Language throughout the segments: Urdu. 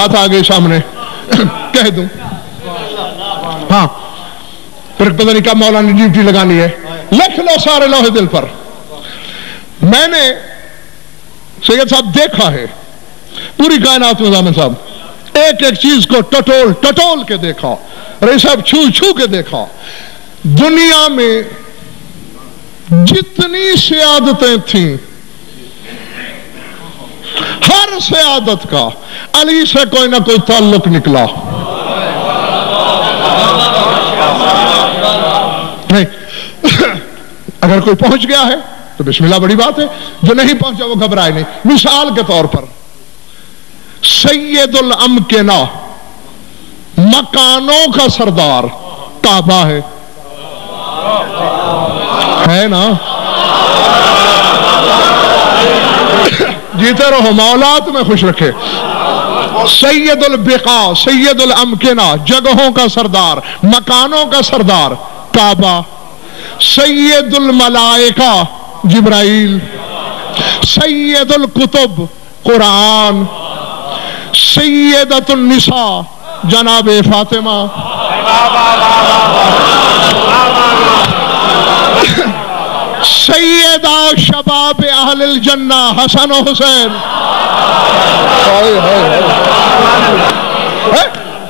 آتا آگے سامنے کہہ دوں. ہاں پھر پتہ نہیں کب مولا نے ڈیوٹی لگانی ہے. لکھ لو سارے لوہے دل پر. میں نے سید صاحب دیکھا ہے پوری کائنات میں ضامن صاحب ایک ایک چیز کو ٹٹول کے دیکھا. رئیس صاحب چھو کے دیکھا. دنیا میں جتنی سیادتیں تھیں ہر سیادت کا علی سے کوئی نہ کوئی تعلق نکلا. نہیں اگر کوئی پہنچ گیا ہے تو بسم اللہ بڑی بات ہے. جو نہیں پہنچا وہ گھبرائے نہیں. مثال کے طور پر سید الامکنہ مکانوں کا سردار کعبہ ہے نا. جیتے رہو مولا تمہیں خوش رکھے. سید البقاع سید الامکنہ جگہوں کا سردار مکانوں کا سردار کعبہ. سید الملائکہ جبرائیل. سید الکتب قرآن. سیدۃ النساء جناب فاطمہ. سیدہ شباب اہل الجنہ حسن و حسین.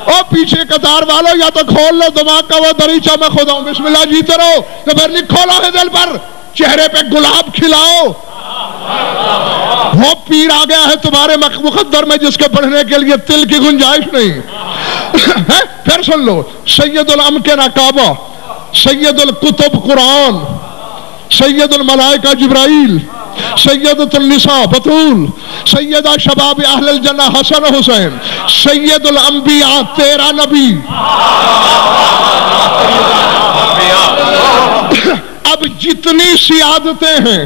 او پیچھے قطار والو یا تو کھول لو دماغ کا وہ دریچہ میں خدا ہوں. بسم اللہ جیتے رہو. تو پھر لکھو لوہے دل پر چہرے پہ گلاب کھلاؤ. وہ پیر آ گیا ہے تمہارے مقدر میں جس کے پڑھنے کے لیے تل کی گنجائش نہیں. پھر سن لو سید الامکنہ کعبہ. سید الکتب قرآن. سید الملائکہ جبرائیل. سیدۃ النساء بطول. سیدہ شباب اہل الجنہ حسن و حسین. سید الانبیاء 13 نبی. اب جتنی سیادتیں ہیں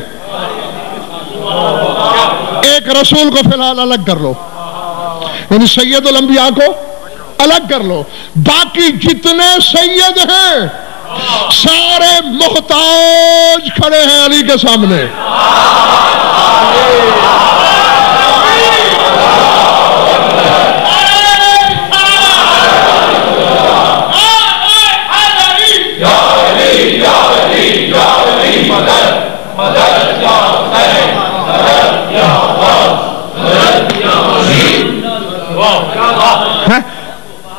ایک رسول کو فی الحال الگ کر لو. یعنی سید الانبیاء کو الگ کر لو. باقی جتنے سید ہیں سارے محتاج کھڑے ہیں علی کے سامنے.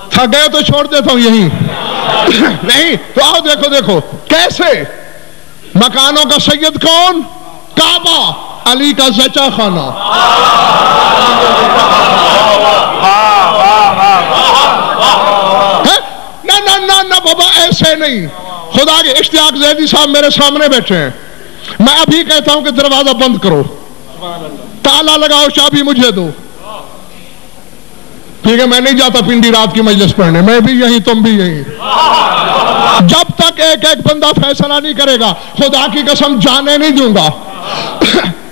تھک گئے تو چھوڑ دیتا ہوں یہیں. نہیں تو آؤ دیکھو کیسے. مکانوں کا سید کون؟ کعبہ. علی کا زچہ خانہ. نہ بابا ایسے نہیں. خدا کے اشتیاق زیدی صاحب میرے سامنے بیٹھے ہیں. میں ابھی کہتا ہوں کہ دروازہ بند کرو تالا لگاؤ چابی مجھے دو. ٹھیک ہے میں نہیں جاتا پنڈی رات کی مجلس پڑھنے. میں بھی یہیں تم بھی یہیں. جب تک ایک ایک بندہ فیصلہ نہیں کرے گا خدا کی قسم جانے نہیں دوں گا.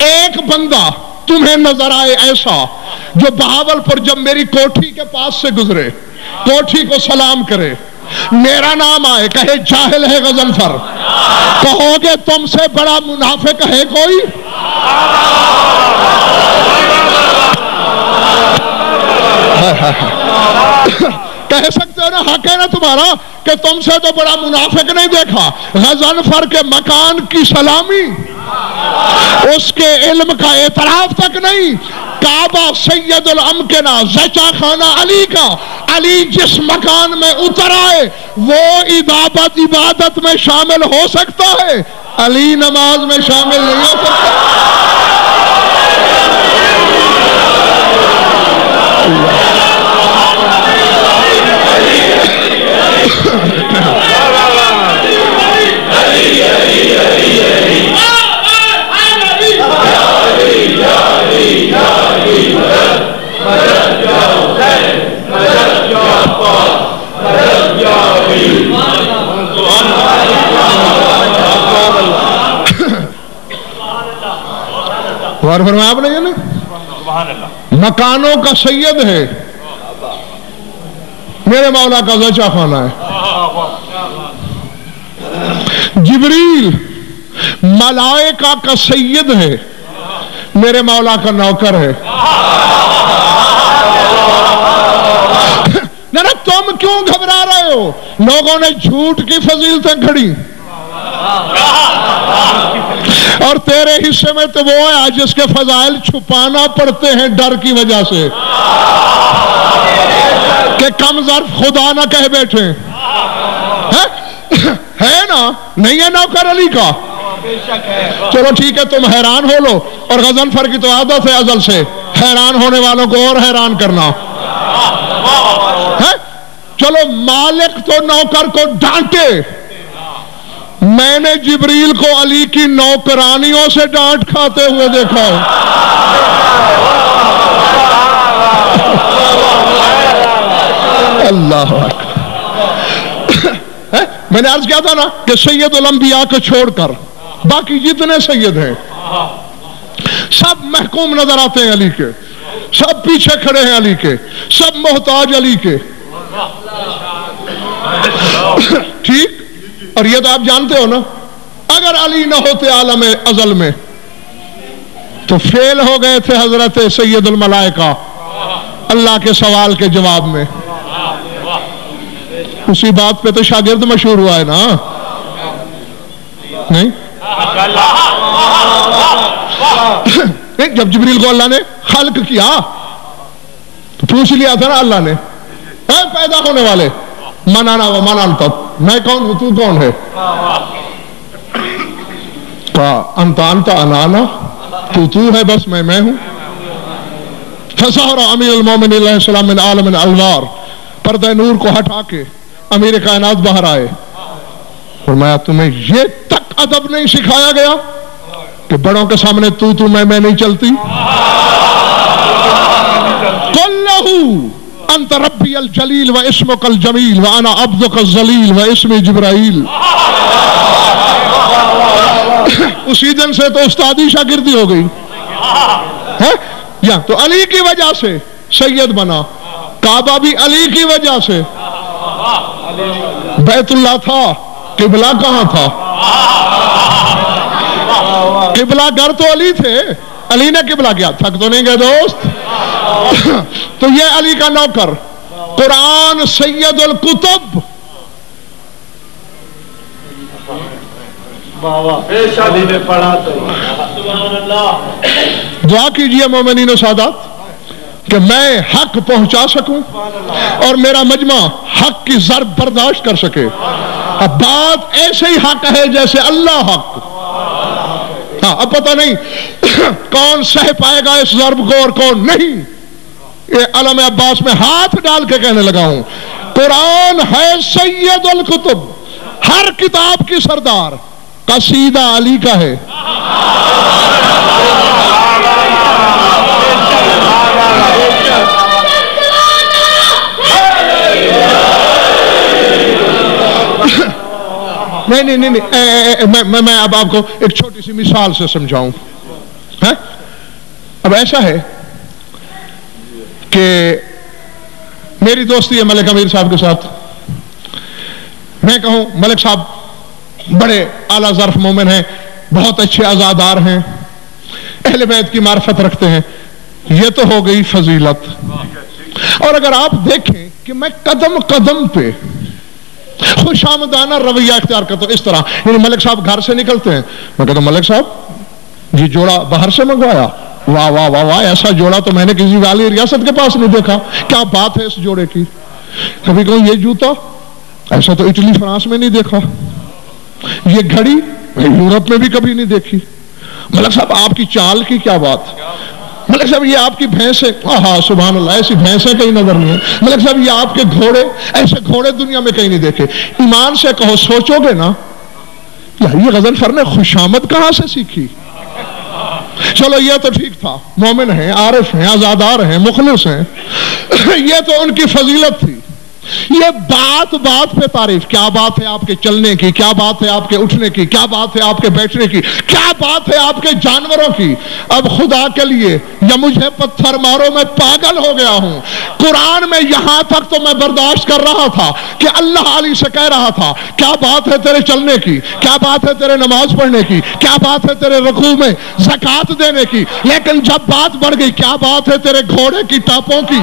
ایک بندہ تمہیں نظر آئے ایسا جو بہاولپور جب میری کوٹھی کے پاس سے گزرے کوٹھی کو سلام کرے میرا نام آئے کہے جاہل ہے غضنفر. کہو گے تم سے بڑا منافق ہے کوئی؟ کہہ سکتے ہو نا حق ہے نا تمہارا کہ تم سے تو بڑا منافق نہیں دیکھا. غضنفر کے مکان کی سلامی اس کے علم کا اعتراف تک نہیں. کعبہ سید الامکنہ زچہ خانہ علی کا. علی جس مکان میں اتر آئے وہ عبادت میں شامل ہو سکتا ہے. علی نماز میں شامل نہیں ہو سکتا. غور فرمایا آپ نے یہ نہیں مکانوں کا سید ہے میرے مولا کا زچہ خانہ ہے. جبریل ملائکہ کا سید ہے میرے مولا کا نوکر ہے. تم کیوں گھبرا رہے ہو؟ لوگوں نے جھوٹ کی فضیلتیں کھڑی اور تیرے حصے میں تو وہ ہے جس کے فضائل چھپانا پڑتے ہیں ڈر کی وجہ سے کہ کم ظرف خدا نہ کہہ بیٹھے ہے نا؟ نہیں ہے نوکر علی کا؟ چلو ٹھیک ہے، تم حیران ہو لو، اور غضنفر کی تو عادت ہے ازل سے حیران ہونے والوں کو اور حیران کرنا ہے۔ چلو مالک تو نوکر کو ڈانٹے، میں نے جبریل کو علی کی نوکرانیوں سے ڈانٹ کھاتے ہوئے دیکھا ہے۔ اللہ اکبر۔ میں نے عرض کیا تھا نا کہ سید الانبیاء کو چھوڑ کر باقی جتنے سید ہیں سب محکوم نظر آتے ہیں علی کے، سب پیچھے کھڑے ہیں علی کے، سب محتاج علی کے، ٹھیک؟ اور یہ تو آپ جانتے ہو نا، اگر علی نہ ہوتے عالم ازل میں تو فیل ہو گئے تھے حضرت سید الملائکہ اللہ کے سوال کے جواب میں۔ اسی بات پہ تو شاگرد مشہور ہوا ہے نا، نہیں؟ جب جبریل کو اللہ نے خلق کیا تو پوچھ لیا تھا نا اللہ نے، اے پیدا ہونے والے، من انا و من انت، میں کون ہوں تو کون ہے؟ کہا انت انت انا انا، تو ہے بس میں ہوں۔ فظہر امیر المومنین علیہ السلام من عالم الانوار، پردہ نور کو ہٹا کے امیر کائنات باہر آئے، فرمایا تمہیں یہ تک ادب نہیں سکھایا گیا کہ بڑوں کے سامنے تو میں نہیں چلتی؟ قل لہو انت ربی الجلیل و اسمک الجمیل و انا عبدک الذلیل و اسمی جبرائیل۔ اسی دن سے تو استادی شاگردی ہو گئی ہے، یا تو علی کی وجہ سے سید بنا، کعبہ بھی علی کی وجہ سے، بیت اللہ تھا، قبلہ کہاں تھا؟ قبلہ گر تو علی تھے، علی نے قبلہ کیا، تھک تو نہیں گئے دوست؟ تو یہ علی کا نوکر، قرآن سید الکتب، دعا کیجئے مومنین و سادات کہ میں حق پہنچا سکوں اور میرا مجمع حق کی ضرب برداشت کر سکے۔ اب بات ایسے ہی حق ہے جیسے اللہ حق، ہاں اب پتہ نہیں کون سہ پائے گا اس ضرب کو اور کون نہیں۔ یہ علم عباس میں ہاتھ ڈال کے کہنے لگا ہوں، قرآن ہے سید الکتب، ہر کتاب کی سردار، قصیدہ علی کا ہے۔ نہیں میں اب آپ کو ایک چھوٹی سی مثال سے سمجھاؤں۔ اب ایسا ہے کہ میری دوستی ہے ملک امیر صاحب کے ساتھ، میں کہوں ملک صاحب بڑے اعلیٰ ظرف مومن ہیں، بہت اچھے عزادار ہیں، اہل بیت کی معرفت رکھتے ہیں، یہ تو ہو گئی فضیلت۔ اور اگر آپ دیکھیں کہ میں قدم قدم پہ خوش آمدانہ رویہ اختیار کرتا ہوں، اس طرح یعنی ملک صاحب گھر سے نکلتے ہیں، میں کہتا ہوں ملک صاحب یہ جوڑا باہر سے منگوایا، واہ واہ واہ واہ، ایسا جوڑا تو میں نے کسی والی ریاست کے پاس نہیں دیکھا، کیا بات ہے اس جوڑے کی۔ کبھی کہوں یہ جوتا ایسا تو اٹلی فرانس میں نہیں دیکھا، یہ گھڑی یورپ میں بھی کبھی نہیں دیکھی۔ ملک صاحب آپ کی چال کی کیا بات، ملک صاحب یہ آپ کی بھینسیں، سبحان اللہ، ایسی بھینسیں کہیں نظر نہیں ہیں، ملک صاحب یہ آپ کے گھوڑے، ایسے گھوڑے دنیا میں کہیں نہیں دیکھے۔ ایمان سے کہو، سوچو گے نا یہ غضنفر نے خوشامد کہاں سے سیکھی؟ چلو یہ تو ٹھیک تھا، مومن ہیں، عارف ہیں، عزادار ہیں، مخلص ہیں، یہ تو ان کی فضیلت تھی۔ یہ بات بات پہ تعریف، کیا بات ہے آپ کے چلنے کی، کیا بات ہے آپ کے اٹھنے کی، کیا بات ہے آپ کے بیٹھنے کی، کیا بات ہے آپ کے جانوروں کی۔ اب خدا کے لیے یا مجھے پتھر مارو، میں پاگل ہو گیا ہوں۔ قرآن میں یہاں تک تو میں برداشت کر رہا تھا کہ اللہ علی سے کہہ رہا تھا کیا بات ہے تیرے چلنے کی، کیا بات ہے تیرے نماز پڑھنے کی، کیا بات ہے تیرے رکوع میں زکوٰۃ دینے کی، لیکن جب بات بڑھ گئی کیا بات ہے تیرے گھوڑے کی ٹاپوں کی۔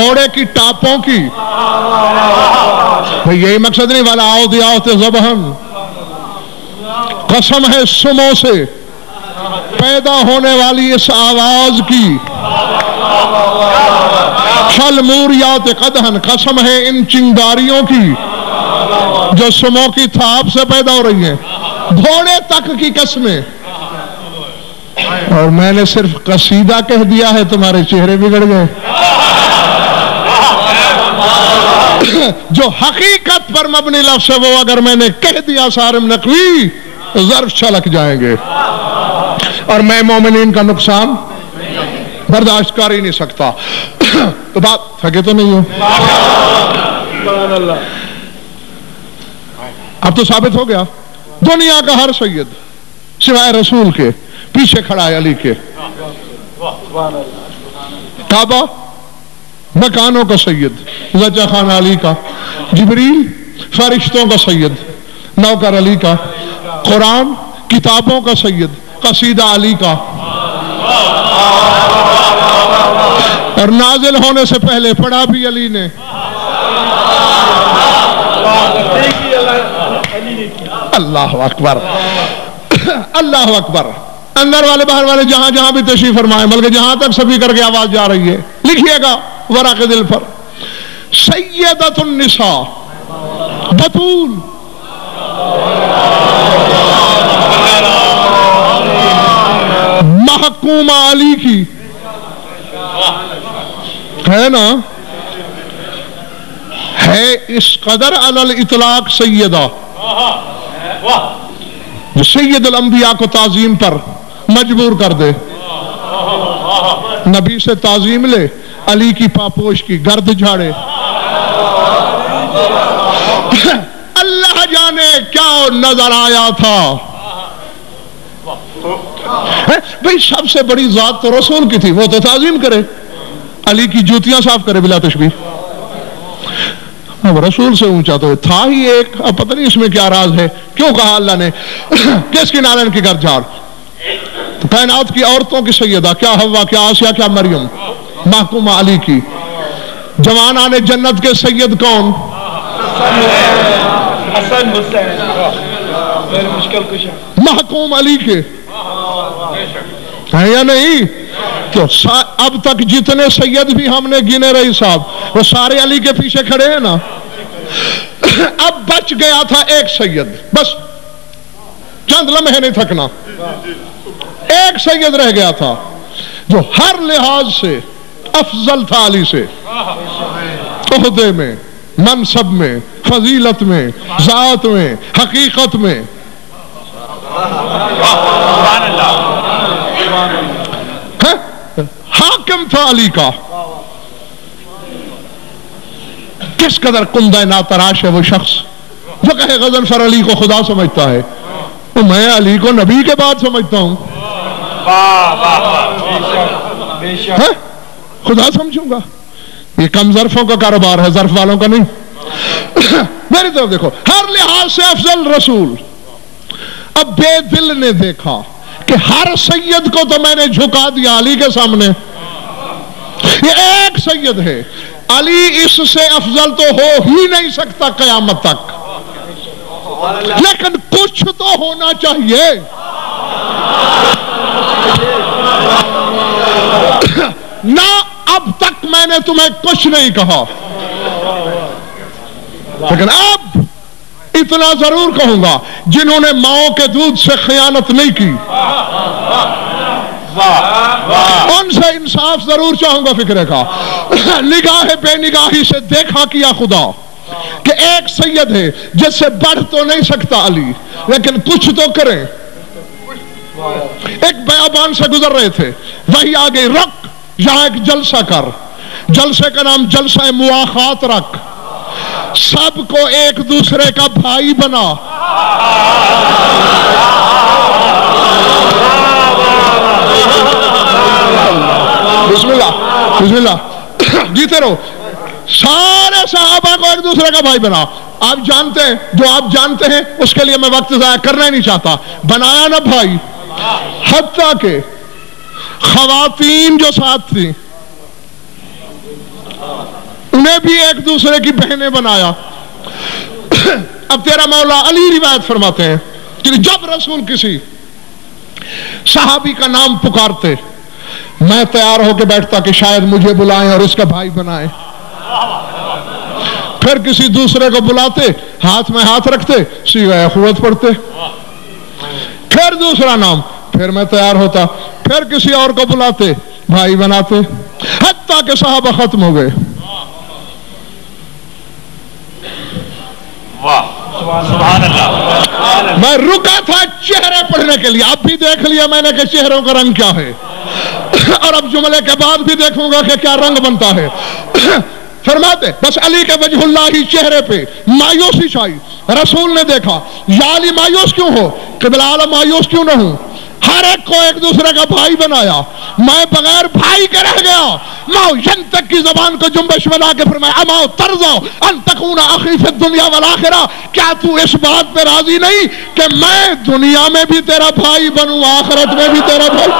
گھوڑے کی ٹاپوں کی. بھئی یہی مقصد نہیں والا آؤ دیا ہوتے زبہن. قسم ہے سموں سے پیدا ہونے والی اس آواز کی. فالموریات قدحن، قسم ہے ان چنگاریوں کی جو سموں کی تھاپ سے پیدا ہو رہی ہیں. گھوڑے تک کی قسمیں. اور میں نے صرف قصیدہ کہہ دیا ہے تمہارے چہرے بگڑ گئے. جو حقیقت پر مبنی لفظ ہے وہ اگر میں نے کہہ دیا صارم نقوی ظرف چھلک جائیں گے، اور میں مومنین کا نقصان برداشت کر ہی نہیں سکتا. تو بات تھکے تو نہیں ہو؟ اب تو ثابت ہو گیا دنیا کا ہر سید سوائے رسول کے پیچھے کھڑا ہے علی کے. کعبہ مکانوں کا سید زچہ خانہ علی کا، جبریل فرشتوں کا سید نوکر علی کا، قرآن کتابوں کا سید قصیدہ علی کا، اور نازل ہونے سے پہلے پڑھا بھی علی نے. اللہ اکبر اللہ اکبر. اندر والے باہر والے جہاں جہاں بھی تشریف فرمائے، بلکہ جہاں تک سبھی کر کے آواز جا رہی ہے لکھیے گا ورق دل پر. سیدۃ النساء بطول محکومہ علی کی ہے نا، ہے اس قدر علی الاطلاق سیدہ جو سید الانبیاء کو تعظیم پر مجبور کر دے. نبی سے تعظیم لے، علی کی پاپوش کی گرد جھاڑے. اللہ جانے کیا نظر آیا تھا. بھئی سب سے بڑی ذات تو رسول کی تھی، وہ تو تعظیم کرے، علی کی جوتیاں صاف کرے بلا تشبیہ. اب رسول سے اونچا تو تھا ہی ایک. اب پتہ نہیں اس میں کیا راز ہے، کیوں کہا اللہ نے کس کی نالن کی گرد جھاڑ. کائنات کی عورتوں کی سیدہ، کیا حوا کیا آسیہ کیا مریم، محکومہ علی کی. جوانان جنت کے سید کون؟ محکوم علی کے ہیں یا نہیں؟ تو اب تک جتنے سید بھی ہم نے گنے رہی صاحب وہ سارے علی کے پیچھے کھڑے ہیں نا. اب بچ گیا تھا ایک سید، بس چند لمحے نہیں تھکنا. ایک سید رہ گیا تھا جو ہر لحاظ سے افضل تھا علی سے، عہدے میں، منصب میں، فضیلت میں، ذات میں، حقیقت میں. حاکم تھا علی کا. کس قدر کندہ ناتراش ہے وہ شخص جو کہے غضنفر علی کو خدا سمجھتا ہے. تو میں علی کو نبی کے بعد سمجھتا ہوں، خدا سمجھوں گا. یہ کم ظرفوں کا کاروبار ہے، ظرف والوں کا نہیں. میری طرف دیکھو، ہر لحاظ سے افضل رسول. اب بے دل نے دیکھا کہ ہر سید کو تو میں نے جھکا دیا علی کے سامنے، یہ ایک سید ہے، علی اس سے افضل تو ہو ہی نہیں سکتا قیامت تک. لیکن کچھ تو ہونا چاہیے. نہ اب تک میں نے تمہیں کچھ نہیں کہا، لیکن اب اتنا ضرور کہوں گا، جنہوں نے ماؤں کے دودھ سے خیانت نہیں کی ان سے انصاف ضرور چاہوں گا. فکرے کا نگاہ بے نگاہی سے دیکھا کیا خدا کہ ایک سید ہے جس سے بڑھ تو نہیں سکتا علی، لیکن کچھ تو کریں. ایک بیابان سے گزر رہے تھے، وہی آگے رک یہاں ایک جلسہ کر. جلسے کا نام جلسہ مواخات رکھ، سب کو ایک دوسرے کا بھائی بنا. بسم اللہ بسم اللہ جیتے رہو. سارے صحابہ کو ایک دوسرے کا بھائی بنا. آپ جانتے ہیں، جو آپ جانتے ہیں اس کے لیے میں وقت ضائع کرنا ہی نہیں چاہتا. بنایا نا بھائی، حتیٰ کہ خواتین جو ساتھ تھیں انہیں بھی ایک دوسرے کی بہنیں بنایا۔ اب تیرا مولا علی روایت فرماتے ہیں کہ جب رسول کسی صحابی کا نام پکارتے میں تیار ہو کے بیٹھتا کہ شاید مجھے بلائیں اور اس کا بھائی بنائیں، پھر کسی دوسرے کو بلاتے ہاتھ میں ہاتھ رکھتے سیغہ اخوت پڑھتے، پھر دوسرا نام، پھر میں تیار ہوتا، پھر کسی اور کو بلاتے بھائی بناتے، حتیٰ کہ صحابہ ختم ہو گئے۔ سبحان اللہ۔ میں رکا تھا چہرے پڑھنے کے لیے، اب بھی دیکھ لیا میں نے کہ چہروں کا رنگ کیا ہے، اور اب جملے کے بعد بھی دیکھوں گا کہ کیا رنگ بنتا ہے۔ فرماتے بس علی کے وجہ اللہ ہی چہرے پہ مایوسی چھائی۔ رسول نے دیکھا یا علی مایوس کیوں ہو؟ قبلہ عالم مایوس کیوں نہ ہوں؟ ہر ایک کو ایک دوسرے کا بھائی بنایا، میں بغیر بھائی کے رہ گیا۔ ماؤ ینتق کی زبان کو جنبش بنا کے فرمایا اماؤ ترضا ان تکون اخی فی الدنیا والآخرہ، کیا تو اس بات پہ راضی نہیں کہ میں دنیا میں بھی تیرا بھائی بنوں آخرت میں بھی تیرا بھائی؟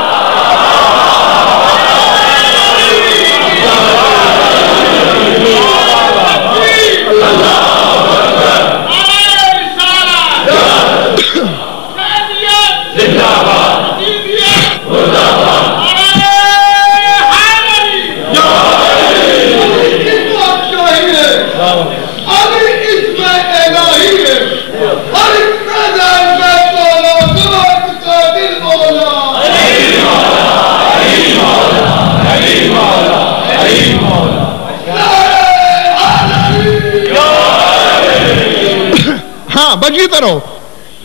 بجیتے رہو،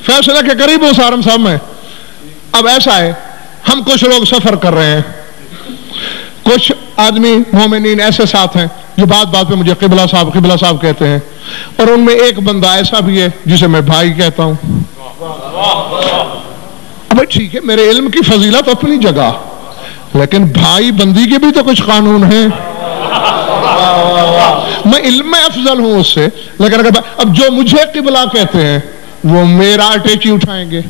فیصلہ کے قریب ہو سارم صاحب میں۔ اب ایسا ہے ہم کچھ لوگ سفر کر رہے ہیں، کچھ آدمی مومنین ایسے ساتھ ہیں جو بات بات پہ مجھے قبلہ صاحب کہتے ہیں، اور ان میں ایک بندہ ایسا بھی ہے جسے میں بھائی کہتا ہوں۔ اب ٹھیک ہے میرے علم کی فضیلت اپنی جگہ، لیکن بھائی بندی کے بھی تو کچھ قانون ہیں۔ میں علم میں افضل ہوں اس سے، لیکن اگر اب جو مجھے قبلہ کہتے ہیں وہ میرا اٹیچی اٹھائیں گے،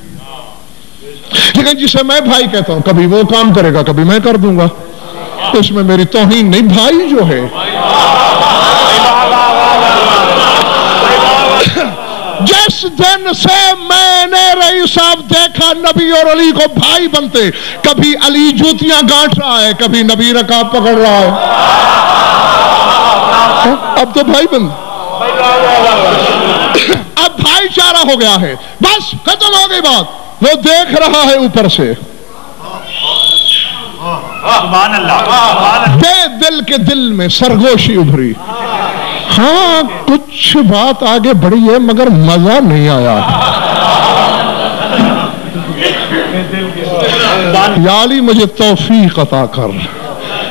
لیکن جسے میں بھائی کہتا ہوں کبھی وہ کام کرے گا کبھی میں کر دوں گا، اس میں میری توہین نہیں۔ بھائی جو ہے جس دن سے میں نے رئیس صاحب دیکھا نبی اور علی کو بھائی بنتے، کبھی علی جوتیاں گانٹ رہا ہے کبھی نبی رکاب پکڑ رہا ہے، اب تو بھائی بن، اب بھائی چارہ ہو گیا ہے، بس ختم ہو گئی بات۔ وہ دیکھ رہا ہے اوپر سے، سبحان اللہ، بے دل کے دل میں سرگوشی ابھری، ہاں کچھ بات آگے بڑھی ہے مگر مزہ نہیں آیا۔ یا علی مجھے توفیق عطا کر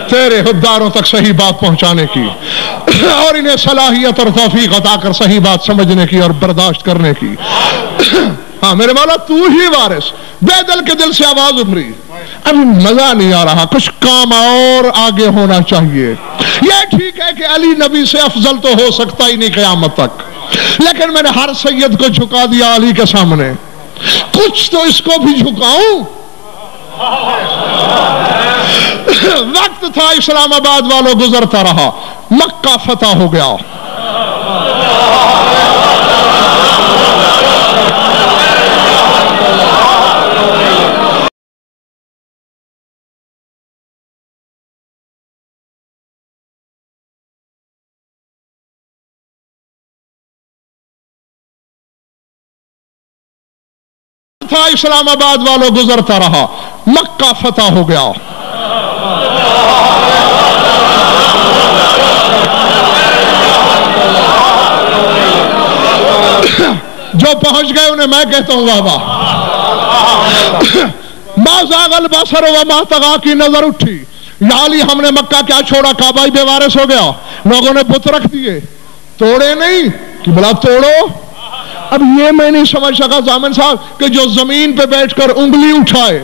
تیرے حداروں تک صحیح بات پہنچانے کی، اور انہیں صلاحیت اور توفیق عطا کر صحیح بات سمجھنے کی اور برداشت کرنے کی۔ ہاں میرے مولا تو ہی وارث۔ بے دل کے دل سے آواز ابھری، ابھی مزہ نہیں آ رہا، کچھ کام اور آگے ہونا چاہیے۔ یہ ٹھیک ہے کہ علی نبی سے افضل تو ہو سکتا ہی نہیں قیامت تک، لیکن میں نے ہر سید کو جھکا دیا علی کے سامنے، کچھ تو اس کو بھی جھکاؤں۔ وقت تھا اسلام آباد والوں گزرتا رہا، مکہ فتح ہو گیا۔ اسلام آباد والوں گزرتا رہا، مکہ فتح ہو گیا۔ جو پہنچ گئے انہیں میں کہتا ہوں واہ واہ۔ ما زاغ البصر وما طغى کی نظر اٹھی، یا علی ہم نے مکہ کیا چھوڑا، کعبہ ہی بے وارث ہو گیا، لوگوں نے بت رکھ دیے، توڑے نہیں کہ بلا توڑو۔ اب یہ میں نہیں سمجھ سکا ضامن صاحب کہ جو زمین پہ بیٹھ کر انگلی اٹھائے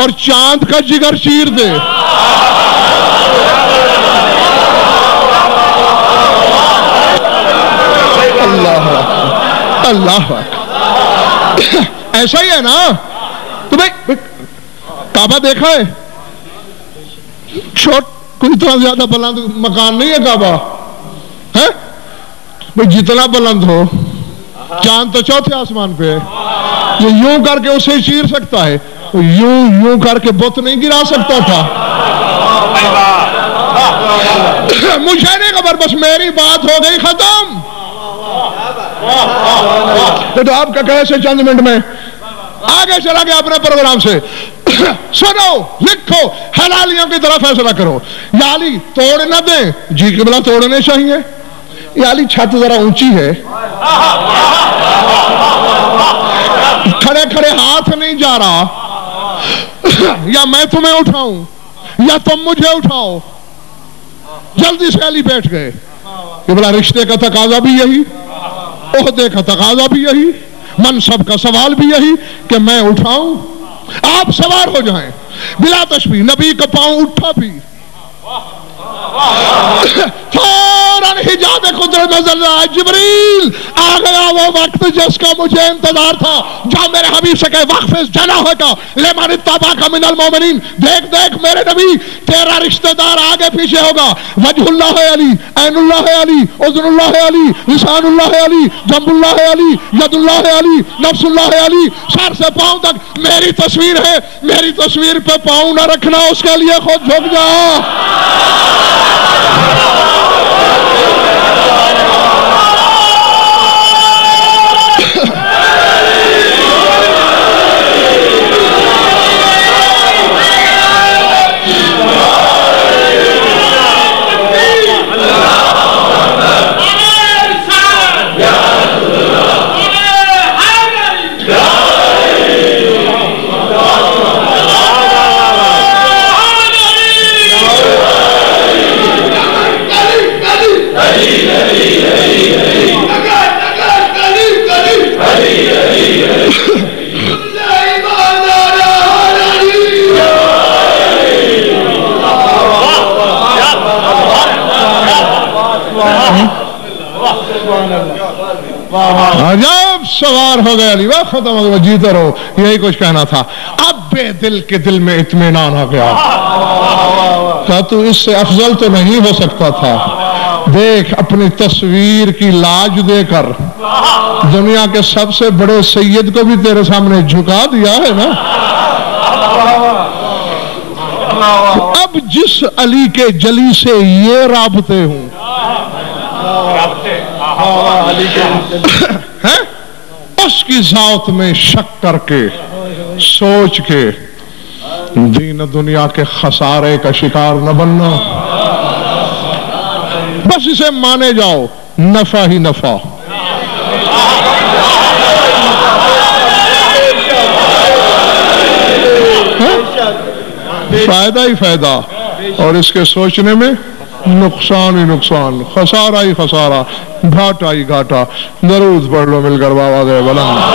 اور چاند کا جگر چیر دے، اللہ ایسا ہی ہے نا؟ تو بھائی کعبہ دیکھا ہے، چھوٹ کوئی اتنا زیادہ بلند مکان نہیں ہے کعبہ، ہے بھئی جتنا بلند ہو، چاند تو چوتھے آسمان پہ ہے، یہ یوں کر کے اسے چیر سکتا ہے، یوں کر کے بت نہیں گرا سکتا تھا۔ مجھے نہیں خبر، بس میری بات ہو گئی ختم۔ تو آپ کا کیسے چند منٹ میں آگے چلا گیا اپنے پروگرام سے۔ سنو، لکھو، حلالیوں کی طرح فیصلہ کرو۔ یا علی توڑ نہ دیں، جی قبلہ توڑنے چاہیے۔ یا علی چھت ذرا اونچی ہے، کھڑے کھڑے ہاتھ نہیں جا رہا، یا میں تمہیں اٹھاؤں یا تم مجھے اٹھاؤ۔ جلدی سے علی بیٹھ گئے۔ قبلہ رشتے کا تقاضا بھی یہی، عہدے کا تقاضا بھی یہی، منصب کا سوال بھی یہی کہ میں اٹھاؤں، آپ سوار ہو جائیں۔ بلا تشبیہ نبی کا پاؤں اٹھا بھی، فوراً حجاب قدرت نظر آئے، جبریل آ گیا وہ وقت جس کا مجھے انتظار تھا، جہاں میرے حبیب سے کہے وقفز جناح کا لمن اتبعک من المؤمنین، دیکھ دیکھ میرے نبی تیرا رشتہ دار آگے پیچھے ہوگا، وجہ اللہ علی، عین اللہ علی، اذن اللہ علی، لسان اللہ علی، جنب اللہ علی، ید اللہ علی، نفس اللہ علی، سر سے پاؤں تک میری تصویر ہے، میری تصویر پہ پاؤں نہ رکھنا، اس کے لیے خود جھک جا۔ جب سوار ہو گیا علی، وقت ختم ہو گیا، جیتے رہو، یہی کچھ کہنا تھا۔ اب بے دل کے دل میں اطمینان آ گیا، کہا تو اس سے افضل تو نہیں ہو سکتا تھا، دیکھ اپنی تصویر کی لاج دے کر دنیا کے سب سے بڑے سید کو بھی تیرے سامنے جھکا دیا ہے نا۔ اب جس علی کے جلی سے یہ رابطے ہوں، اس کی ذات میں شک کر کے سوچ کے دین دنیا کے خسارے کا شکار نہ بننا، بس اسے مانے جاؤ، نفع ہی نفع۔ فائدہ ہی فائدہ، اور اس کے سوچنے میں نقصان ہی نقصان، خسارہ ہی خسارہ، گھاٹا ہی گھاٹا۔ درود پڑھ لو مل کر بابا دے بلند۔